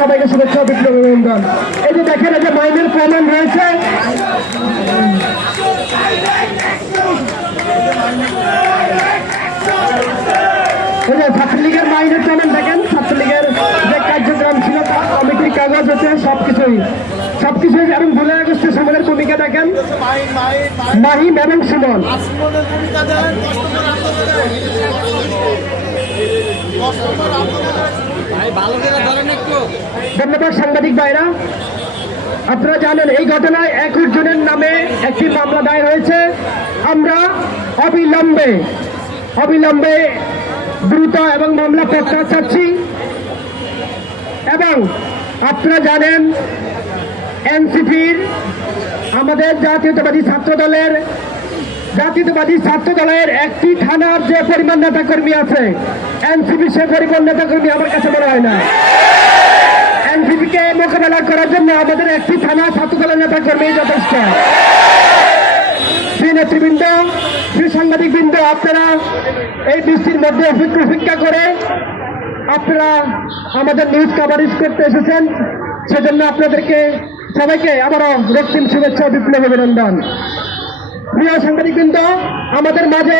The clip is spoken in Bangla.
সবাইকে শুভেচ্ছা বিপ্লব অভিনন্দন এই যে দেখেন যে মাইনের প্রমাণ রয়েছে। ছাত্রলীগের মাইনের প্রমাণ দেখেন, ছাত্রলীগের যে কার্যক্রম ছিল তার কমিটির কাগজ হচ্ছে সবকিছুই। সবকিছুই এবং জুলাই আগস্টে সুমনের ভূমিকা দেখেন। মাহিম এবং সুমন। আসমনের ধন্যবাদ সাংবাদিক ভাইরা, আপনারা জানেন এই ঘটনায় একুশ জনের নামে একটি মামলা দায়ের হয়েছে। আমরা অবিলম্বে অবিলম্বে দ্রুত এবং মামলা প্রত্যাহার চাচ্ছি। এবং আপনারা জানেন, এনসিপির আমাদের জাতীয়তাবাদী ছাত্র দলের জাতীয়তাবাদী ছাত্র দলের একটি থানার যে পরিমাণ নেতাকর্মী আছে এনসিপি সে পরিমাণ নেতাকর্মী আমার কাছে মনে হয় না। এনসিপিকে মোকাবেলা করার জন্য আমাদের একটি থানা ছাত্র দলের নেতা কর্মী যথেষ্ট। শ্রী নেতৃবৃন্দ, শ্রী সাংবাদিক বৃন্দ আপনারা এই বৃষ্টির মধ্যে অপেক্ষা অপেক্ষা করে আপনারা আমাদের নিউজ কাভারেজ করতে এসেছেন। সেজন্য আপনাদেরকে সবাইকে আবারও রক্তিম শুভেচ্ছা বিপ্লব অভিনন্দন। প্রিয় সাংবাদিক বৃন্দ আমাদের মাঝে